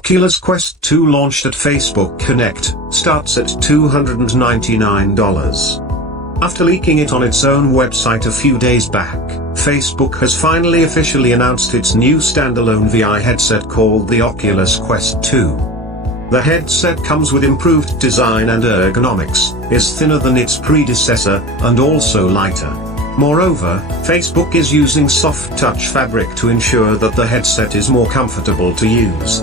Oculus Quest 2 launched at Facebook Connect, starts at $299. After leaking it on its own website a few days back, Facebook has finally officially announced its new standalone VR headset called the Oculus Quest 2. The headset comes with improved design and ergonomics, is thinner than its predecessor, and also lighter. Moreover, Facebook is using soft touch fabric to ensure that the headset is more comfortable to use.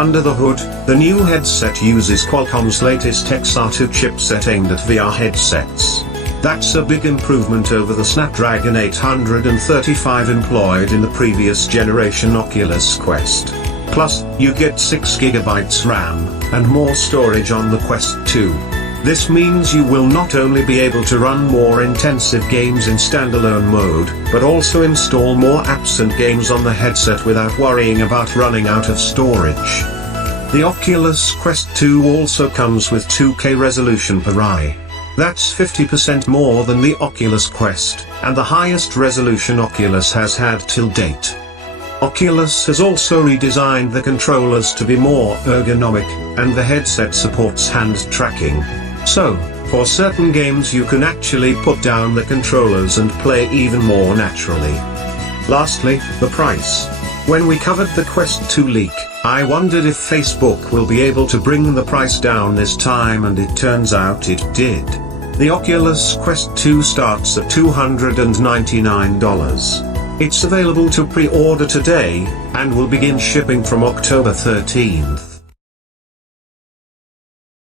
Under the hood, the new headset uses Qualcomm's latest Techdustry chipset aimed at VR headsets. That's a big improvement over the Snapdragon 835 employed in the previous generation Oculus Quest. Plus, you get 6GB RAM, and more storage on the Quest 2. This means you will not only be able to run more intensive games in standalone mode, but also install more apps and games on the headset without worrying about running out of storage. The Oculus Quest 2 also comes with 2K resolution per eye. That's 50% more than the Oculus Quest, and the highest resolution Oculus has had till date. Oculus has also redesigned the controllers to be more ergonomic, and the headset supports hand tracking. So, for certain games you can actually put down the controllers and play even more naturally. Lastly, the price. When we covered the Quest 2 leak, I wondered if Facebook will be able to bring the price down this time, and it turns out it did. The Oculus Quest 2 starts at $299. It's available to pre-order today, and will begin shipping from October 13th.